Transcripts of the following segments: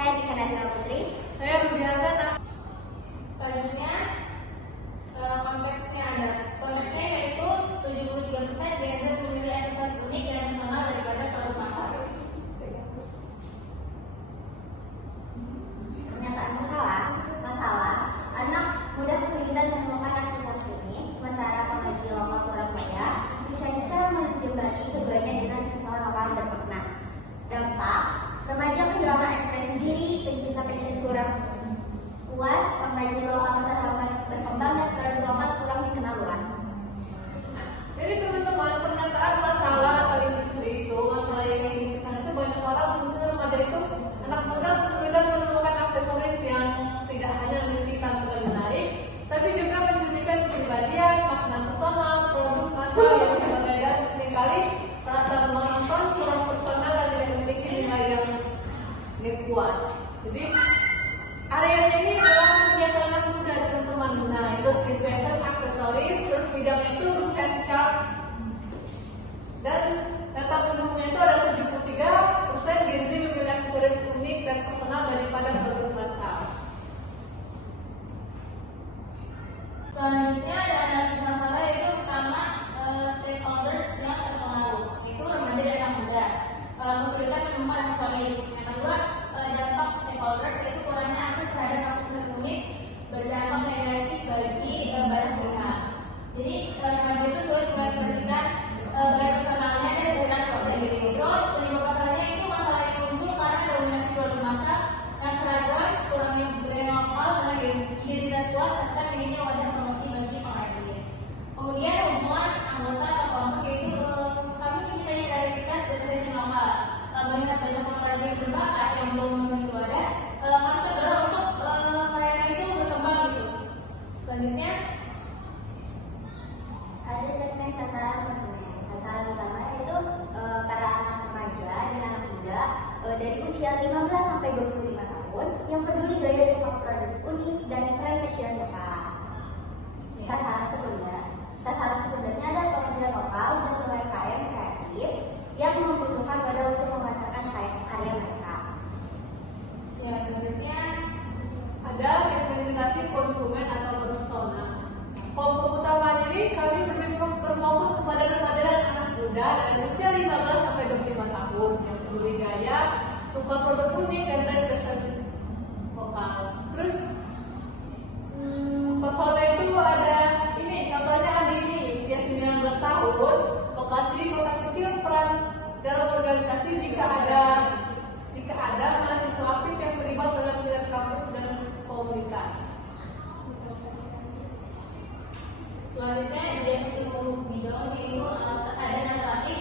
Saya Dika Nazila Putri. Saya Rudiana. Selanjutnya konteksnya yaitu 73% Gen Z memilih aksesoris unik dan personal daripada produk massal. Pernyataan masalah anak muda kesulitan menemukan aksesoris unik, sementara pengaji lokal Surabaya bisa menjembatani keduanya dengan sektor lokal bermakna. Dampak: remaja kehilangan ekspresi diri, pencinta fashion kurang puas, pengrajin lokal terhambat berkembang, dan produk lokal kurang dikenal luas. Jadi teman-teman, pernyataan masalah kali ini itu masalah yang dikesan itu banyak orang khususnya remaja itu anak muda kesulitan menemukan aksesoris yang tidak hanya memiliki tampilan menarik, tapi juga mencerminkan kepribadian, makna personal, produk massal yang berbeda seringkali terasa menonton kurang personal dan tidak memiliki nilai yang kuat. Jadi areanya ini adalah kebiasaan anak muda teman-teman. Nah, itu street fashion, aksesoris, terus bidangnya itu handcraft, dan data penduduknya itu ada 73% Gen Z memilih aksesoris unik dan personal daripada produk massal. Selanjutnya ada analisis masalah yaitu pertama stakeholders yang terpengaruh, yaitu remaja dan anak muda. Kesulitan menemukan aksesoris. Yang kedua, dampak stakeholders yaitu kurangnya akses terhadap aksesoris unik berdampak negatif bagi banyak pihak. Jadi remaja itu sulit mengekspresikan gaya personalnya dan bukan proses diri. Terus penyebab masalahnya itu masalah yang muncul karena dominasi produk massal, seragam, kurangnya budaya lokal, dan identitas kuat serta minimnya wadah promosi bagi pengrajin. Kemudian hubungan anggota atau kelompok yaitu kami mencintai kreativitas dan fashion lokal. Melihat banyak pengrajin berbakat yang belum memiliki wadah, kami terdorong untuk mereka itu berkembang gitu. Selanjutnya Ada segmen sasaran konsumen. Sasaran utama itu para anak remaja dan anak muda dari usia 15 sampai 25 tahun yang peduli gaya suka produk unik dan tren fashion lokal. Sasaran sebenarnya adalah pekerja lokal dan UMKM kreatif yang membutuhkan wadah untuk memasarkan karya mereka. ya selanjutnya Ada segmentasi konsumen atau persona. Kelompok utama ini kami berfokus kepada remaja dan anak muda dari usia 15 sampai 25 tahun yang peduli gaya, suka produk unik dan tren fashion lokal. Terus persona itu ada ini, contohnya Andini, usia 19 tahun, lokasi di kota kecil, peran dalam organisasi jika ada mahasiswa aktif yang terlibat dalam kegiatan kampus dan komunitas. Selanjutnya identity bidang yaitu ada yang terakhir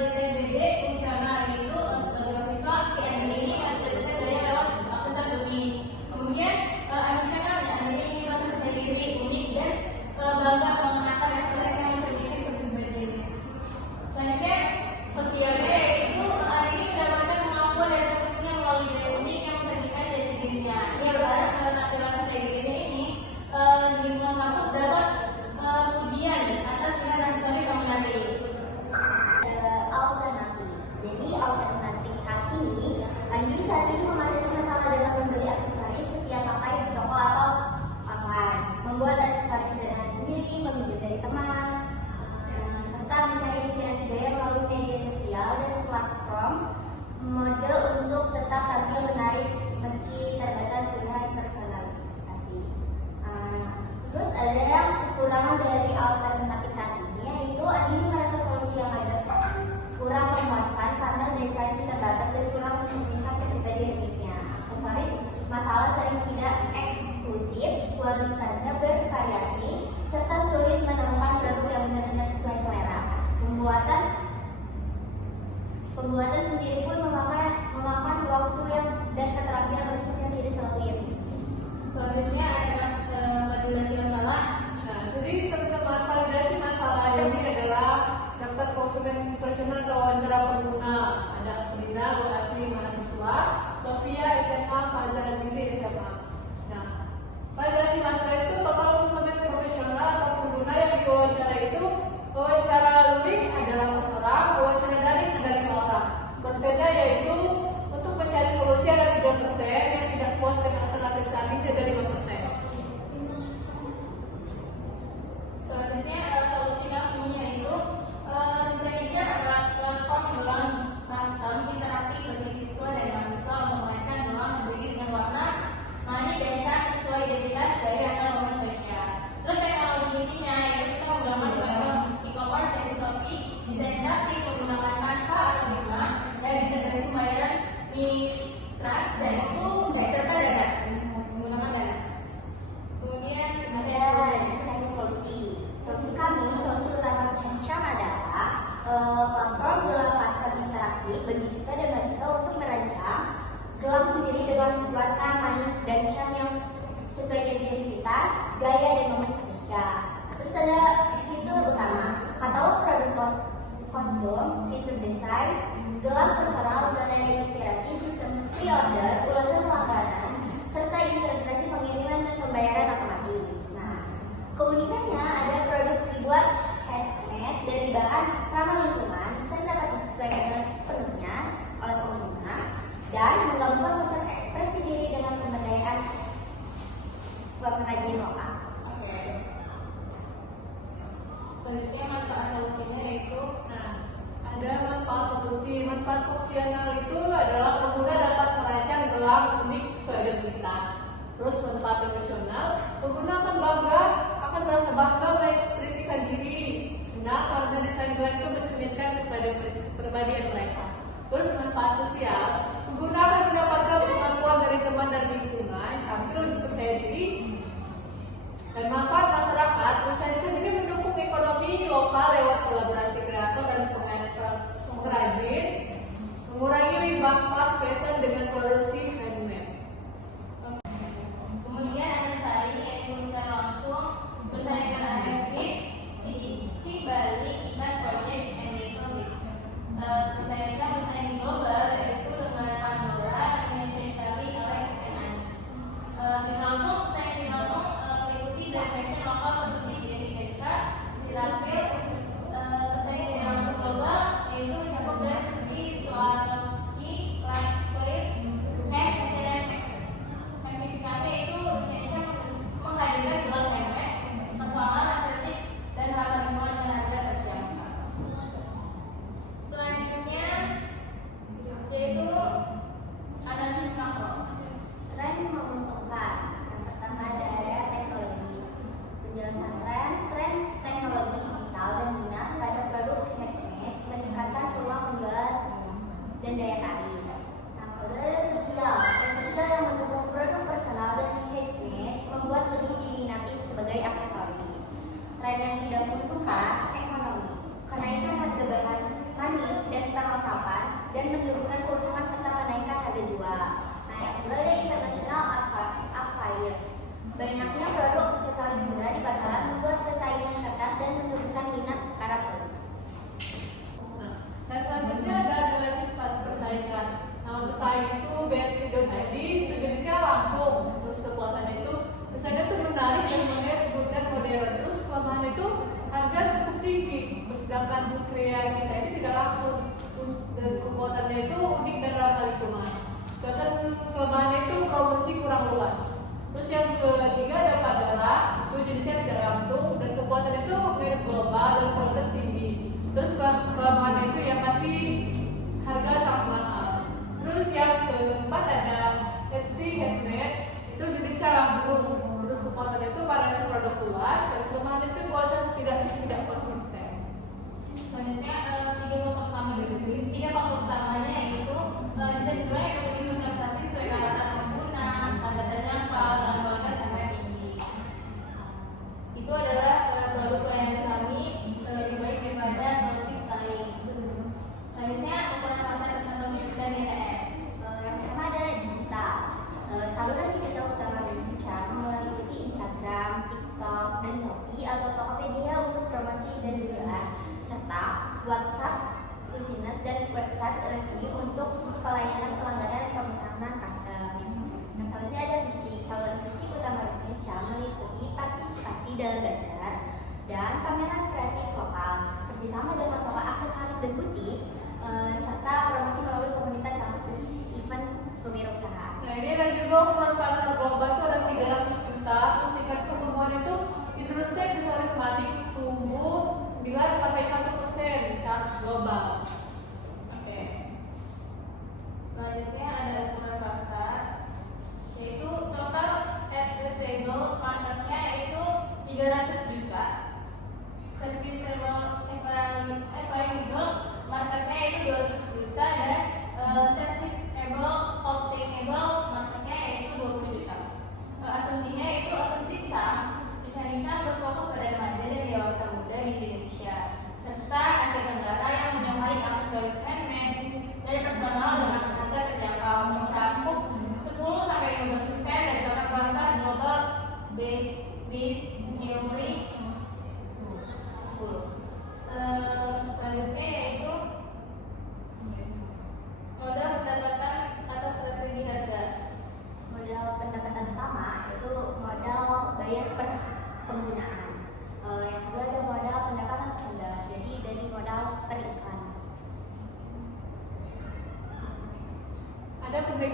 JTBD fungsional yaitu sebagai mahasiswa si Andri ini mengekspresikan gaya lewat aksesoris unik. Kemudian emosional ini merasa percaya diri unik dan bangga mengenakan aksesoris yang mencerminkan kepribadian. Selanjutnya sosial media yaitu ini mendapatkan pengakuan dari teman-temannya melalui gaya unik yang mencerminkan jati dirinya. Dia berharap penampilan percaya dirinya ini di lingkungan kampus dapat pujian atas dengan aksesoris yang menarik. Alternatif. Jadi alternatif saat ini, Andini saat ini mengatasi masalah dalam membeli aksesoris setiap pakai di toko atau online, membuat aksesoris sederhana sendiri, meminjam dari teman, serta mencari inspirasi gaya melalui media sosial dan platform mode untuk tetap tampil menarik meski terbatas pilihan personalisasi. Terus ada yang kekurangan dari alternatif saat ini, yaitu Andini merasa solusi yang ada kurang memuaskan karena desain terbatas dan kurang mencerminkan kepribadian dirinya. Aksesoris masalah sering tidak eksklusif, kualitasnya bervariasi, serta sulit menemukan produk yang benar-benar sesuai selera. Pembuatan sendiri pun memakan waktu dan keterampilan khusus yang tidak selalu ia miliki. Selanjutnya ada validasi masalah. Nah, jadi teman-teman, validasi masalah ini adalah daftar konsumen profesional atau wawancara pengguna. Ada Frida, Bekasi mahasiswa, Sofia SMA, Fajar Azizi SMA. Nah, validasi masalah itu total konsumen profesional atau pengguna yang diwawancara itu wawancara luring adalah 4 orang, wawancara daring ada 5 orang. Konsepnya yaitu untuk mencari solusi ada 3 yaitu serta dana, menggunakan dana. Kemudian Ada satu solusi. Solusi kami, solusi utama Perusahaan Syam adalah platform gelang masker interaktif bagi siswa dan mahasiswa untuk merancang gelang sendiri dengan warna, manik, dan cam yang sesuai dengan identitas, gaya, dan momen spesial. Terus ada fitur utama, katalog produk kostum, fitur desain, gelang personal, zona inspirasi, sistem pre-order, ulasan pelanggaran, serta integrasi pengiriman dan pembayaran otomatis. Nah, keunikannya ada produk dibuat handmade dari bahan ramah lingkungan, bisa dapat disesuaikan sepenuhnya oleh pengguna dan menggabungkan unsur ekspresi diri dengan pemberdayaan pengrajin lokal. Oke. Selanjutnya manfaat solusinya yaitu Ada manfaat solusi. Manfaat fungsional itu adalah pengguna dapat merancang gelang unik sesuai identitas. Terus manfaat emosional, pengguna akan merasa bangga mengekspresikan diri. Nah, karena desain gelang itu mencerminkan kepribadian mereka. Terus manfaat sosial, pengguna akan mendapatkan pengakuan dari teman dan lingkungan, tampil lebih percaya diri. Dan manfaat masyarakat, perusahaan ini mendukung ekonomi lokal lewat kolaborasi kreator dan pengrajin, mengurangi limbah pas fashion dengan produksi handmade. kemudian ada saling yaitu secara langsung bersaing dengan Netflix, si Bali, Ikas Project, and Metrobik. Perusahaan bersaing global yaitu dengan Pandora, Menteri Alex and Ani. Tidak langsung mengikuti dari fashion lokal seperti BNPK, Silapil. Pesaing tidak langsung global yaitu mencakup brand seperti Swarovski, Claire, Pack, H&M, Access. Spesifikasi yaitu menghadirkan gelang handmade, persoalan estetik, dan ramah lingkungan dengan harga terjangkau. Selanjutnya yaitu analisis makro. Tren menguntungkan. Yang pertama ada area teknologi. Penjelasan tren teknologi digital dan minat terhadap produk handmade meningkatkan peluang penjualan dan daya tarik. Nah, kedua ada sosial. Tren sosial yang mendukung produk personal dan handmade membuat lebih diminati sebagai aksesoris. Tren yang tidak menguntungkan ekonomi. Kenaikan harga bahan manik dan perlengkapan dan menurunkan keuntungan serta menaikkan harga jual. Nah, yang kedua ada international affairs. Banyaknya produk aksesoris murah di pasaran membuat persaingan ketat dan menurunkan minat para produk. Dan selanjutnya ada analisis persaingan. Nama pesaing itu BNC.id, itu jenisnya langsung. Terus kekuatannya itu desainnya itu menarik dan modern. Terus kelemahan itu harga cukup tinggi. Sedangkan Krea kita ini tidak langsung. Dan kekuatannya itu unik dan ramah lingkungan. Sedangkan kelemahannya itu promosi kurang luas. Terus yang ketiga ada Pandora, itu jenisnya tidak langsung dan kekuatannya itu merek global dan kualitas tinggi. Terus kelemahannya itu yang pasti harga sangat mahal. Terus yang keempat ada FC Handmade, itu jenisnya langsung. Terus kekuatannya itu variasi produk luas dan kelemahannya itu kualitas tidak konsisten. Selanjutnya tiga faktor utamanya yaitu desain visual yang memiliki personalisasi sesuai karakter pengguna, tanda terjangkau, dan kualitas yang tinggi. Itu adalah produk pelayanan kami lebih baik daripada produksi pesaing. Selanjutnya ukuran pasar teknologi dan DTM. Yang pertama ada digital. Saluran digital utama Indonesia meliputi Instagram, TikTok, dan Shopee atau Tokopedia untuk promosi dan jualan, serta WhatsApp, business, dan website resmi untuk pelayanan pelanggaran pemesanan custom. Yang selanjutnya ada fisik. Saluran fisik utama Indonesia meliputi partisipasi dalam bazar dan pameran kreatif lokal, kerjasama dengan toko aksesoris dan butik, serta promosi melalui komunitas kampus dan event kewirausahaan. Nah, ini ada juga ukuran pasar global itu ada 300 juta. Terus tingkat pertumbuhan itu industri aksesoris manik tumbuh 9-1% global. Oke. Selanjutnya ada ukuran pasar, yaitu total addressable marketnya yaitu 300 juta. Serviceable available marketnya yaitu 200 juta dan serviceable obtainable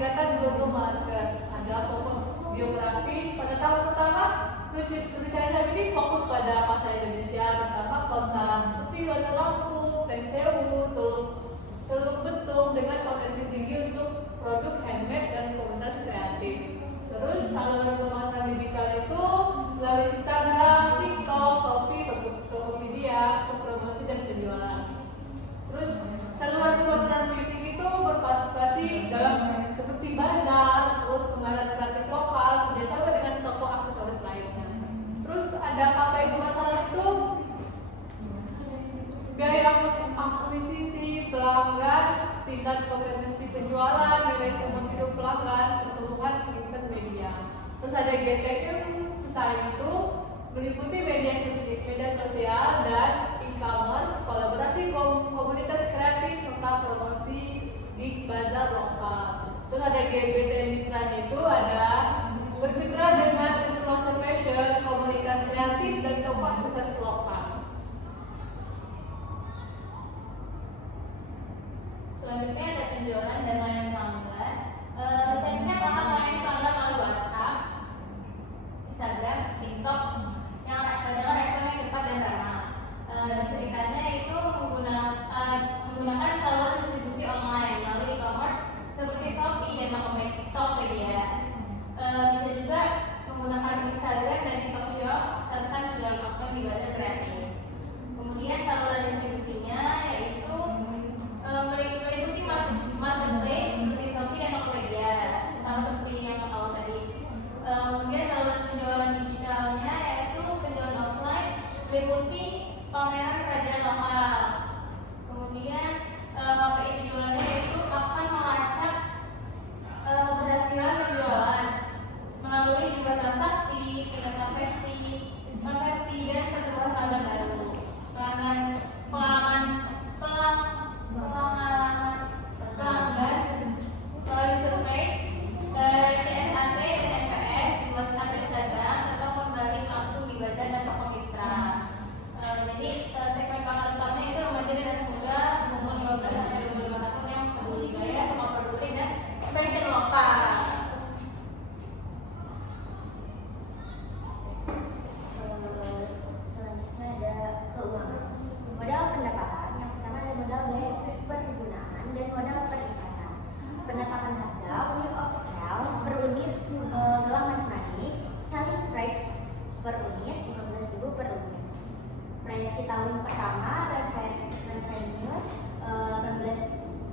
Kereta juga belum masuk. Ada fokus biografis pada tahun pertama. Perencanaan ini fokus pada pasar Indonesia, pertama kota seperti Bandar Lampung, Pengsewu, Teluk Betung dengan potensi tinggi untuk produk handmade dan komunitas kreatif. Terus saluran pemasaran digital itu melalui Instagram, TikTok, Shopee, Tokopedia untuk promosi dan penjualan. Terus saluran pemasaran fisik itu berpartisipasi dalam seperti bazar, terus kemarin kreatif lokal, kerjasama dengan toko aksesoris lainnya. Terus ada KPI pemasaran itu biaya akuisisi pelanggan, tingkat kompetensi penjualan, nilai seumur hidup pelanggan, pertumbuhan event media. Terus ada GTM selain itu meliputi media sosial dan e-commerce, kolaborasi komunitas kreatif serta promosi di bazar lokal. Terus ada GBTM mitranya itu ada bermitra dengan influencer fashion, komunitas kreatif dan toko aksesoris lokal. Selanjutnya ada penjualan dan layanan pelanggan. Saya akan melayani pelanggan melalui WhatsApp, Instagram, TikTok yang dengan respon yang cepat dan ramah. Ceritanya itu menggunakan saluran distribusi online melalui e-commerce seperti Shopee dan Tokopedia. Bisa juga menggunakan Instagram dan TikTok Shop serta penjualan offline di bazar kreatif. Kemudian saluran distribusinya yaitu meliputi marketplace seperti Shopee dan Tokopedia, sama seperti yang awal tadi. Kemudian saluran penjualan digitalnya yaitu penjualan offline meliputi pameran kerajinan lokal. Kemudian KPI penjualannya itu akan melacak keberhasilan penjualan melalui jumlah transaksi, tingkat konversi, dan pertumbuhan pelanggan baru. Pelanggan melalui survei CSAT dan NPS di WhatsApp dan Instagram atau kembali langsung di bazar dan toko mitra. Jadi segmen pelanggan utamanya itu remaja dan anak muda umur 15 sampai 25 tahun yang peduli gaya sama produktif dan fashion lokal. Selanjutnya ada keuangan. Modal pendapatan yang pertama ada modal biaya perkebunan dan modal perikatan. Penetapan harga unit of sale per unit gelang manik, selling price per unit 15.000 per unit. Proyeksi tahun pertama revenue 16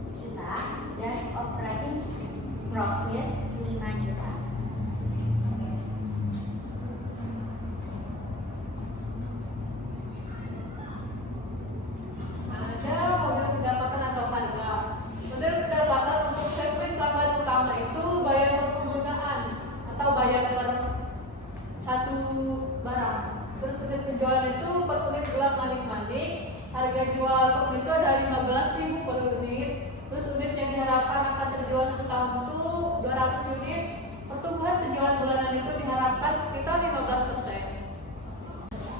juta dan operating profit 5 juta. Ada model pendapatan atau harga. Model pendapatan untuk segmen pelanggan utama itu bayar penggunaan atau bayar per satu barang. Terus unit penjualan itu per unit gelang manik-manik, harga jual per unit itu ada 15.000 per unit. Terus unit yang diharapkan akan terjual satu tahun itu 200 unit. Pertumbuhan penjualan bulanan itu diharapkan sekitar 15%.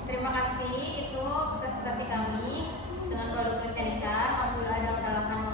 Terima kasih, itu presentasi kami dengan produk Percenca. Apabila ada kesalahan